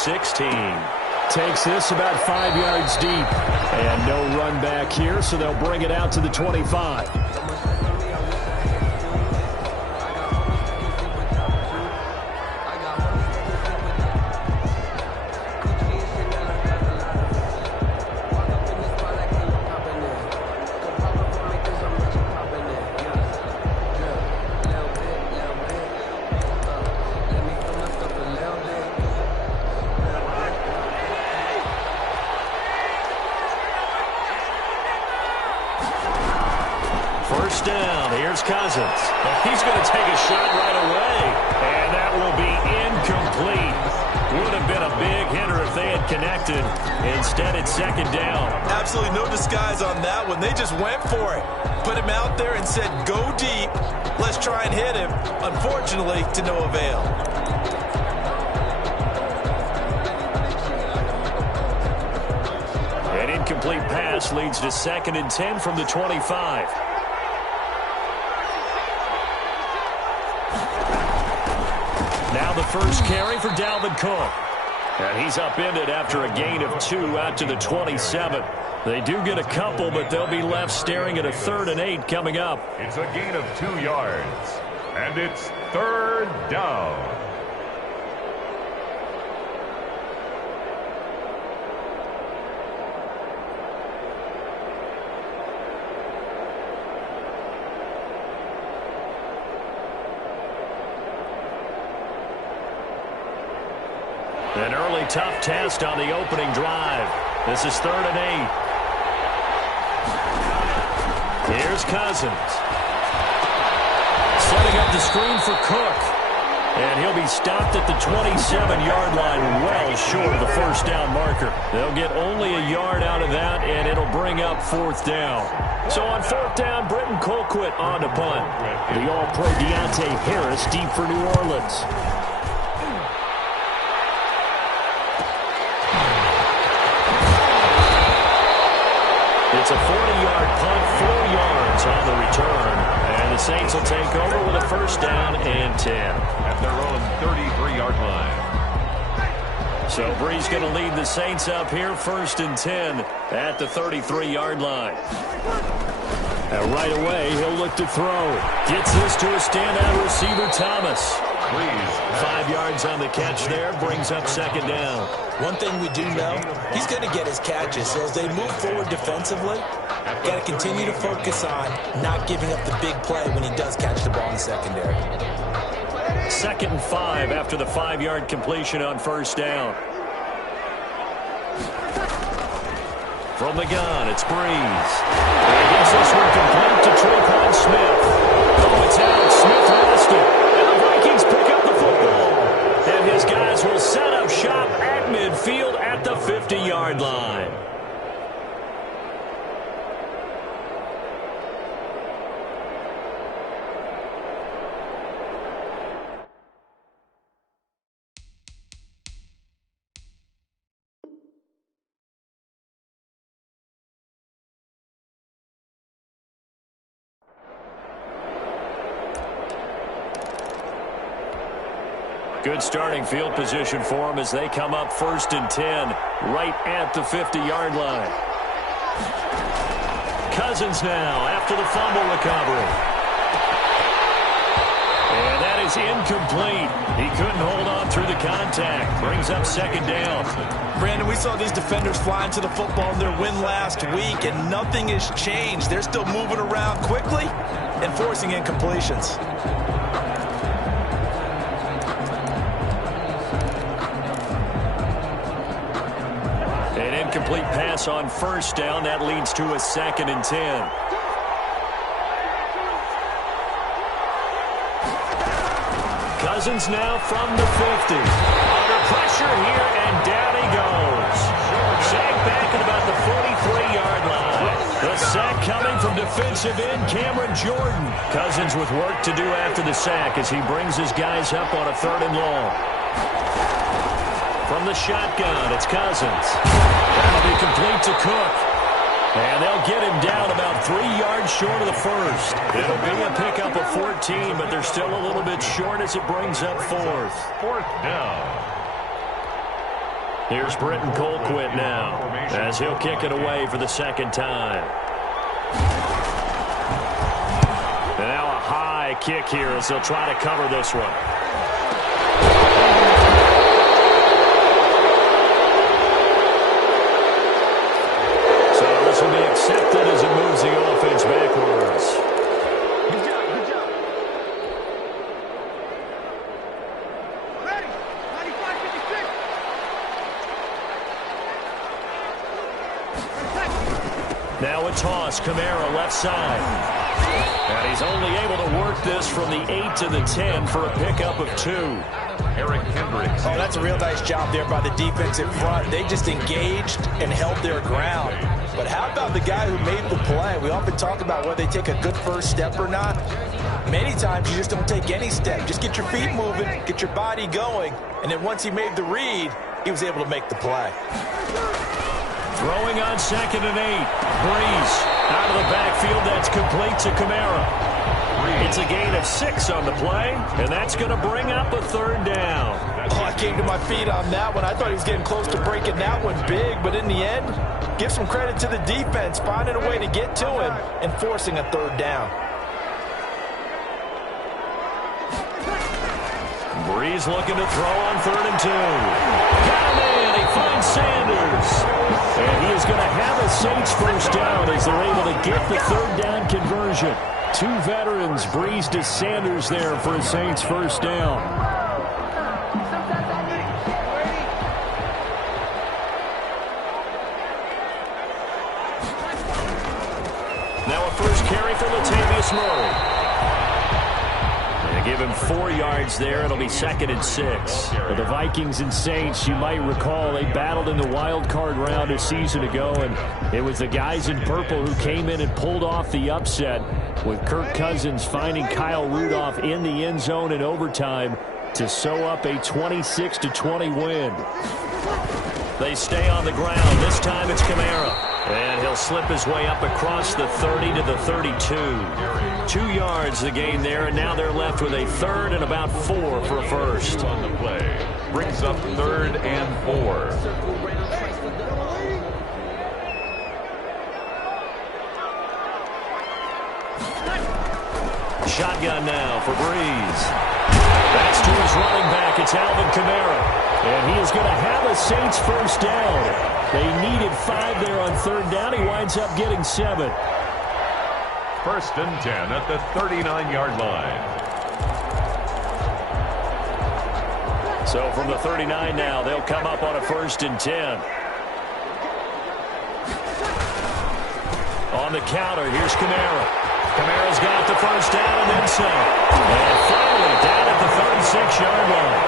16. Takes this about 5 yards deep. And no run back here, so they'll bring it out to the 25. First down, here's Cousins. He's going to take a shot right away, and that will be incomplete. Would have been a big hitter if they had connected. Instead, it's second down. Absolutely no disguise on that one. They just went for it. Put him out there and said, go deep. Let's try and hit him. Unfortunately, to no avail. An incomplete pass leads to 2nd and 10 from the 25. Now the first carry for Dalvin Cook. And he's upended after a gain of 2 out to the 27. They do get a couple, but they'll be left staring at a 3rd and 8 coming up. It's a gain of 2 yards. And it's 3rd down. An early tough test on the opening drive. This is 3rd and 8. Here's Cousins. Setting up the screen for Cook. And he'll be stopped at the 27-yard line, well short of the first down marker. They'll get only a yard out of that, and it'll bring up 4th down. So on 4th down, Britton Colquitt on to punt. The All-Pro Deontay Harris deep for New Orleans. It's a 40-yard punt, 4 yards on the return. And the Saints will take over with a first down and 10. At their own 33-yard line. So Bree's going to lead the Saints up here, 1st and 10 at the 33-yard line. And right away, he'll look to throw. Gets this to a standout receiver, Thomas. 5 yards on the catch there, brings up 2nd down. One thing we do know, he's going to get his catches. So as they move forward defensively, got to continue to focus on not giving up the big play when he does catch the ball in the secondary. 2nd and 5 after the 5-yard completion on first down. From the gun, it's Breeze. He gets this one complete to Tre'Quan Smith. Oh, it's out. Smith lost it. And the Vikings pick up the football. And his guys will set up shop at midfield at the 50-yard line. Good starting field position for them as they come up 1st and 10 right at the 50-yard line. Cousins now after the fumble recovery. And that is incomplete. He couldn't hold on through the contact. Brings up 2nd down. Brandon, we saw these defenders flying to the football in their win last week, and nothing has changed. They're still moving around quickly and forcing incompletions. Incomplete pass on first down. That leads to a 2nd and 10. Cousins now from the 50. Under pressure here, and down he goes. Sacked back at about the 43-yard line. The sack coming from defensive end Cameron Jordan. Cousins with work to do after the sack as he brings his guys up on a 3rd and long. From the shotgun, it's Cousins. That'll be complete to Cook. And they'll get him down about 3 yards short of the first. It'll be a pickup of 14, but they're still a little bit short as it brings up 4th. 4th down. Here's Britton Colquitt now as he'll kick it away for the second time. And now a high kick here as they'll try to cover this one. So this will be accepted as it moves the offense backwards. Good job, good job. Ready, 95-56. Now a toss, Kamara left side. And he's only able to work this from the 8 to the 10 for a pickup of 2. Eric Hendricks. Oh, that's a real nice job there by the defensive front. They just engaged and held their ground. But how about the guy who made the play? We often talk about whether they take a good first step or not. Many times you just don't take any step. Just get your feet moving, get your body going, and then once he made the read, he was able to make the play. Throwing on 2nd and 8. Breeze out of the backfield. That's complete to Kamara. It's a gain of 6 on the play, and that's going to bring up a 3rd down. Oh, I came to my feet on that one. I thought he was getting close to breaking that one big, but in the end, give some credit to the defense, finding a way to get to him and forcing a 3rd down. Breeze looking to throw on 3rd and 2. Got him in. He finds Sanders. And he is going to have a Saints first down as they're able to get the 3rd down conversion. 2 veterans, Breeze to Sanders there for a Saints first down. Now a first carry for Latavius Murray. They give him 4 yards there. It'll be 2nd and 6. Well, the Vikings and Saints, you might recall, they battled in the wild card round a season ago, and it was the guys in purple who came in and pulled off the upset, with Kirk Cousins finding Kyle Rudolph in the end zone in overtime to sew up a 26-20 win. They stay on the ground. This time it's Kamara. And he'll slip his way up across the 30 to the 32. 2 yards the gain there, and now they're left with a 3rd and about 4 for a first. On the play. Brings up 3rd and 4. Shotgun now for Breeze. That's to his running back. It's Alvin Kamara. And he is going to have a Saints first down. They needed 5 there on 3rd down. He winds up getting 7. 1st and 10 at the 39-yard line. So from the 39 now, they'll come up on a 1st and 10. On the counter, here's Kamara. Kamara's got the first down and then some. And finally down at the 36-yard line.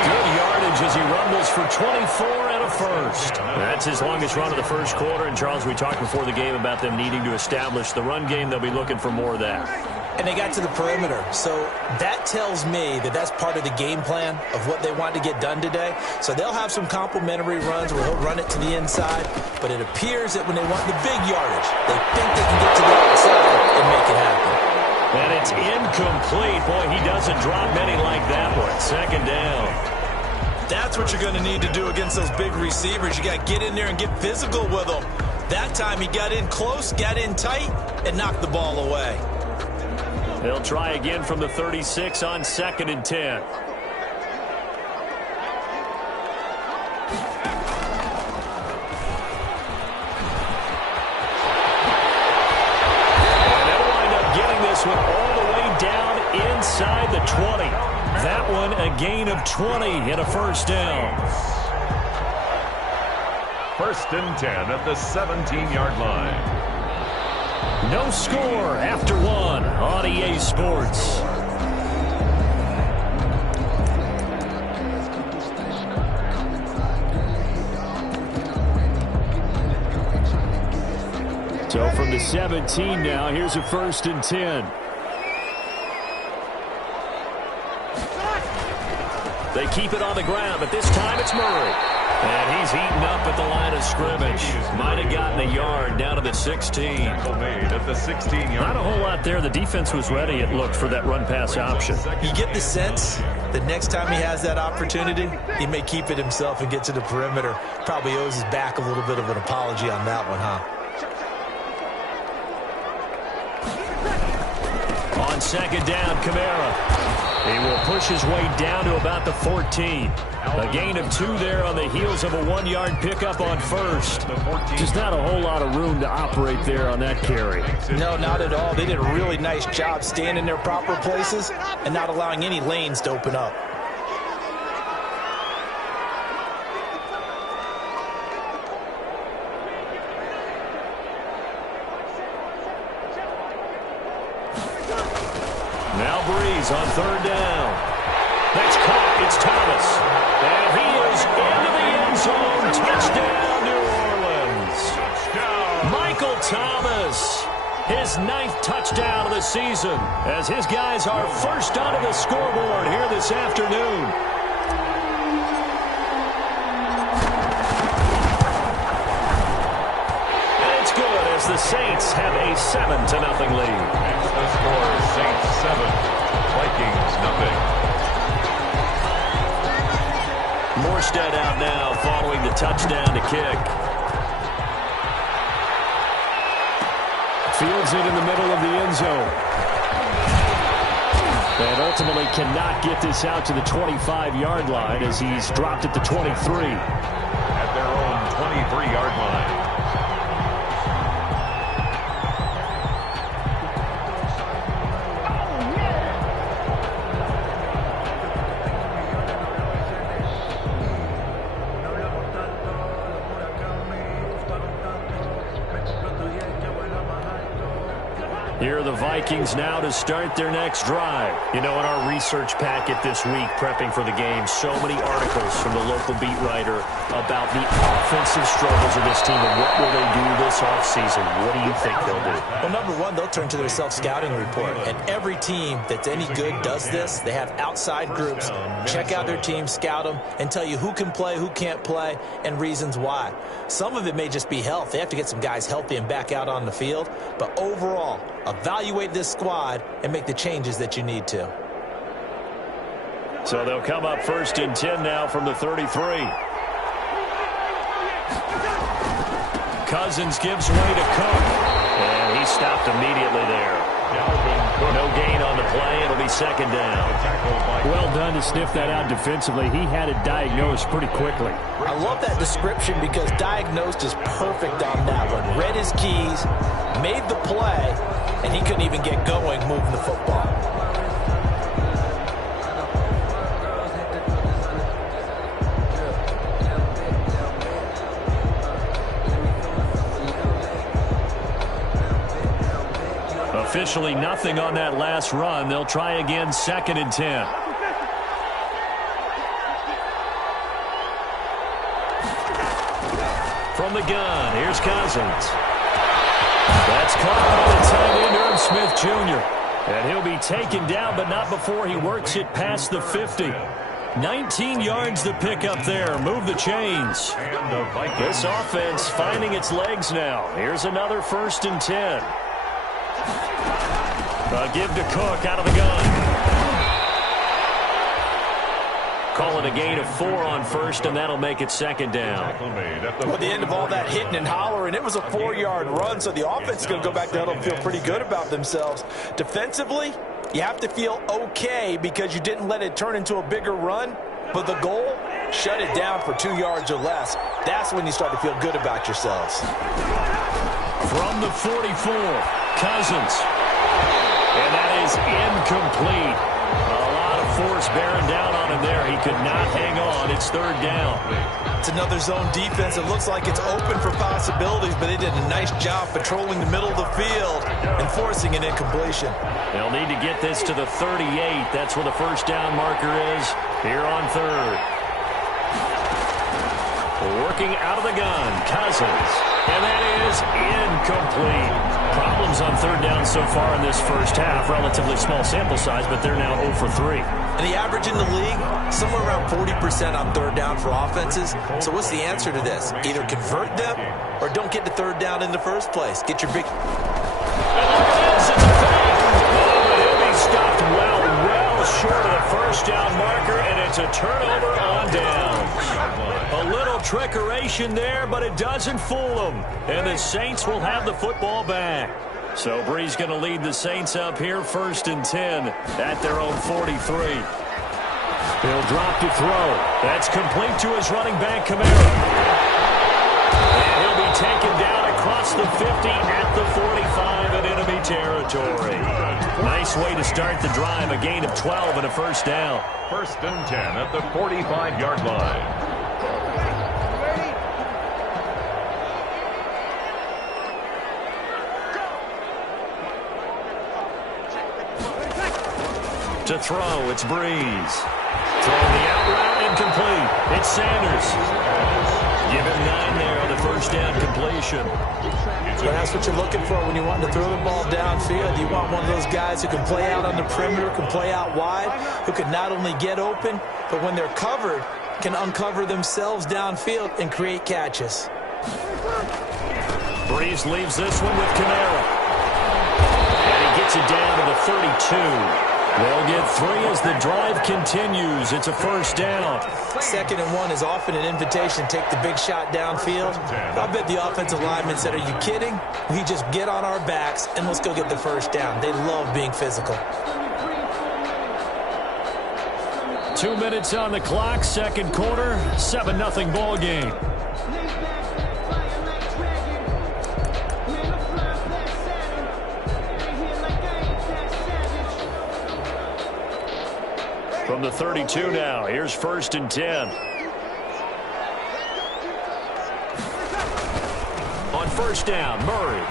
Good yardage as he rumbles for 24 and a first. That's his longest run of the first quarter. And, Charles, we talked before the game about them needing to establish the run game. They'll be looking for more of that. And they got to the perimeter. So that tells me that that's part of the game plan of what they want to get done today. So they'll have some complementary runs where he'll run it to the inside. But it appears that when they want the big yardage, they think they can get to the outside and make it happen. And it's incomplete. Boy, he doesn't drop many like that one. 2nd down. That's what you're going to need to do against those big receivers. You got to get in there and get physical with them. That time he got in close, got in tight, and knocked the ball away. They'll try again from the 36 on 2nd and 10. And they'll wind up getting this one all the way down inside the 20. That one a gain of 20 and a first down. 1st and 10 at the 17-yard line. No score after 1 on EA Sports. So from the 17 now, here's a 1st and 10. They keep it on the ground, but this time it's Murray. And he's heating up at the line of scrimmage. Might have gotten a yard down to the 16. Made at the 16-yard. Not a whole lot there. The defense was ready, it looked, for that run-pass option. You get the sense The next time he has that opportunity, he may keep it himself and get to the perimeter. Probably owes his back a little bit of an apology on that one, huh? On second down, Kamara. He will push his way down to about the 14. A gain of 2 there on the heels of a 1-yard pickup on first. Just not a whole lot of room to operate there on that carry. No, not at all. They did a really nice job staying in their proper places and not allowing any lanes to open up. Now Breeze on third down. That's caught. It's Thomas. And he is into the end zone. Touchdown, New Orleans. Michael Thomas. His 9th touchdown of the season as his guys are first onto the scoreboard here this afternoon. And it's good as the Saints have a 7-0 lead. The score is Saints 7, Vikings nothing. Morstead out now following the touchdown to kick. Fields it in the middle of the end zone. And ultimately cannot get this out to the 25-yard line as he's dropped at the 23. At their own 23-yard line. Here are the Vikings now to start their next drive. You know, in our research packet this week, prepping for the game, so many articles from the local beat writer about the offensive struggles of this team and what will they do this offseason. What do you think they'll do? Well, number one, they'll turn to their self-scouting report. And every team that's any good does this. They have outside groups. Check out their team, scout them, and tell you who can play, who can't play, and reasons why. Some of it may just be health. They have to get some guys healthy and back out on the field. But overall, evaluate this squad and make the changes that you need to. So they'll come up first and 10 now from the 33. Cousins gives way to Cook. And he stopped immediately there. No gain on the play. It'll be second down. Well done to sniff that out defensively. He had it diagnosed pretty quickly. I love that description because diagnosed is perfect on that one. Read his keys, made the play, and he couldn't even get going moving the football. Officially nothing on that last run. They'll try again, second and 10. From the gun, here's Cousins. That's caught by the tight end, Irv Smith Jr. And he'll be taken down, but not before he works it past the 50. 19 yards to pick up there. Move the chains. This offense finding its legs now. Here's another first and 10. Give to Cook out of the gun. Call it a gain of 4 on first, and that'll make it second down. Well, at the end of all that hitting and hollering, it was a 4-yard run, so the offense is going to go back down and feel pretty good about themselves. Defensively, you have to feel okay because you didn't let it turn into a bigger run, but the goal, shut it down for 2 yards or less. That's when you start to feel good about yourselves. From the 44, Cousins. And that is incomplete. A lot of force bearing down on him there. He could not hang on. It's third down. It's another zone defense. It looks like it's open for possibilities, but they did a nice job patrolling the middle of the field and forcing an incompletion. They'll need to get this to the 38. That's where the first down marker is here on third. Working out of the gun, Cousins. And that is incomplete. Problems on third down so far in this first half. Relatively small sample size, but they're now 0 for 3. And the average in the league, somewhere around 40% on third down for offenses. So what's the answer to this? Either convert them or don't get the third down in the first place. Get your big... And look at this, it's a fake. Oh, but he'll be stopped well short of the first down marker, and it's a turnover on downs. A little trickeration there, but it doesn't fool them. And the Saints will have the football back. So Bree's going to lead the Saints up here, 1st and 10 at their own 43. He'll drop to throw. That's complete to his running back, Kamara. And he'll be taken down across the 50 at the 45 in enemy territory. Nice way to start the drive, a gain of 12 and a first down. 1st and 10 at the 45-yard line. To throw, it's Breeze. Throwing the out route, incomplete. It's Sanders. Give him 9 there on the first down completion. But that's what you're looking for when you want to throw the ball downfield. You want one of those guys who can play out on the perimeter, can play out wide, who can not only get open, but when they're covered, can uncover themselves downfield and create catches. Breeze leaves this one with Kamara. And he gets it down to the 32. They'll get 3 as the drive continues. It's a first down. 2nd and 1 is often an invitation to take the big shot downfield. I bet the offensive linemen said, are you kidding? We just get on our backs and let's go get the first down. They love being physical. 2 minutes on the clock, 2nd quarter, 7-0 ball game. From the 32 now, here's 1st and 10. On first down, Murray.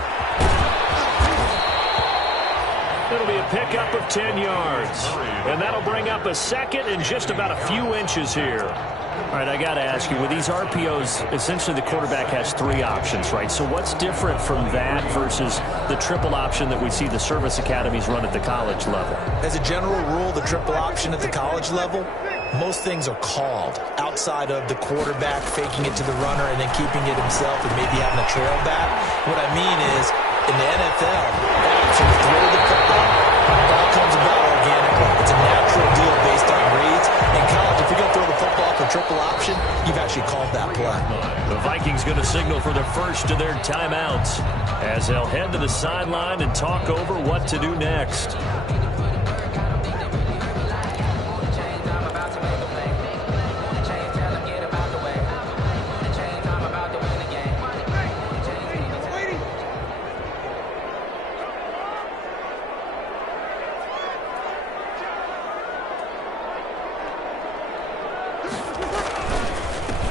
It'll be a pickup of 10 yards. And that'll bring up a 2nd and just about a few inches here. All right, I got to ask you, with these RPOs, essentially the quarterback has 3 options, right? So what's different from that versus the triple option that we see the service academies run at the college level? As a general rule, the triple option at the college level, most things are called outside of the quarterback faking it to the runner and then keeping it himself and maybe having a trail back. What I mean is, in the NFL, option to throw the football, the ball comes about organically. It's a natural deal based on reads. In college, if you're going to throw the football for triple option, you've actually called that play. The Vikings going to signal for the first of their timeouts as they'll head to the sideline and talk over what to do next.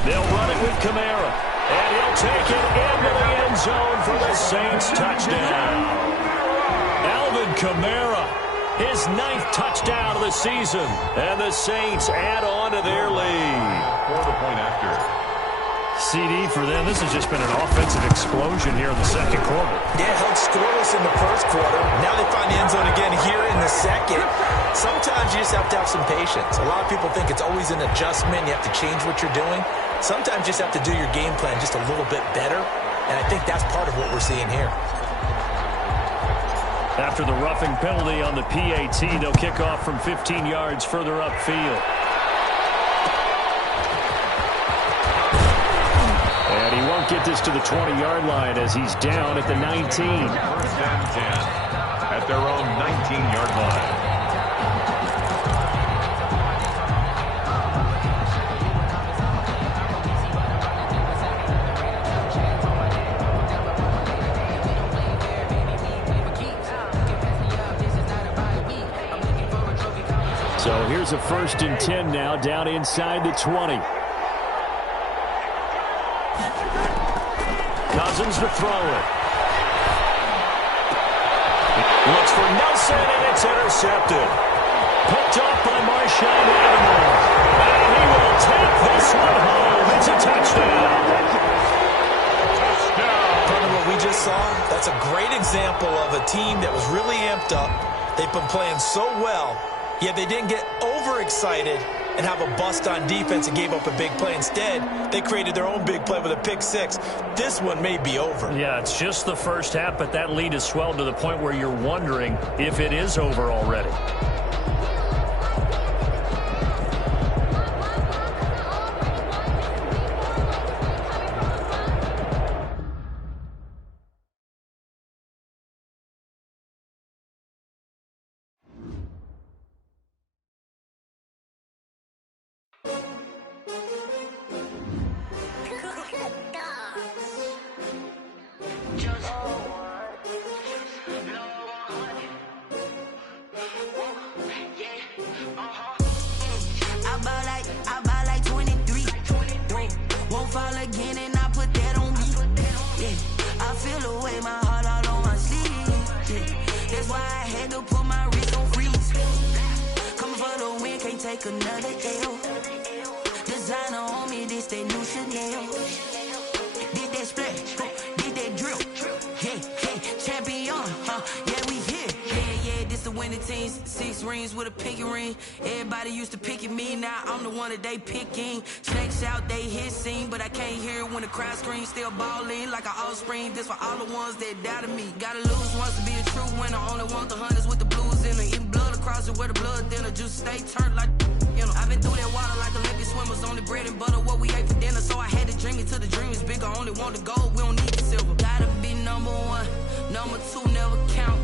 They'll run it with Kamara, and he'll take it into the end zone for the Saints touchdown. Alvin Kamara, his 9th touchdown of the season, and the Saints add on to their lead. For the point after. CD for them. This has just been an offensive explosion here in the 2nd quarter. Yeah, held scoreless in the 1st quarter. Now they find the end zone again here in the 2nd. Sometimes you just have to have some patience. A lot of people think it's always an adjustment. You have to change what you're doing. Sometimes you just have to do your game plan just a little bit better. And I think that's part of what we're seeing here. After the roughing penalty on the PAT, they'll kick off from 15 yards further upfield. And he won't get this to the 20-yard line as he's down at the 19. 1st and 10 at their own 19-yard line. So here's a 1st and 10 now, down inside the 20. Cousins to throw it. Looks for Nelson, and it's intercepted. Picked off by Marshawn Lattimore. And he will take this one home. It's a touchdown. Part of what we just saw, that's a great example of a team that was really amped up. They've been playing so well, yet they didn't get overexcited and have a bust on defense and gave up a big play. Instead, they created their own big play with a pick 6. This one may be over. Yeah, it's just the first half, but that lead has swelled to the point where you're wondering if it is over already. take another L. Designer on me, this that new Chanel. Did that split, did that drill. Yeah, champion, yeah, we here. Yeah, this the winning team. 6 rings with a pinky ring. Everybody used to pick at me, now I'm the one that they picking. Snakes out, they hit scene, but I can't hear it when the crowd screams. Still balling like an offspring. This for all the ones that doubted me. Gotta lose once to be a true winner. Only want the hunters with the blues in it. Eating blood across it where the blood thinner. Just stay turned like, you know. I've been through that water like Olympic swimmers. Only bread and butter, what we ate for dinner. So I had to dream it till the dream is bigger. Only want the gold, we don't need the silver. Gotta be number 1, number 2 never count.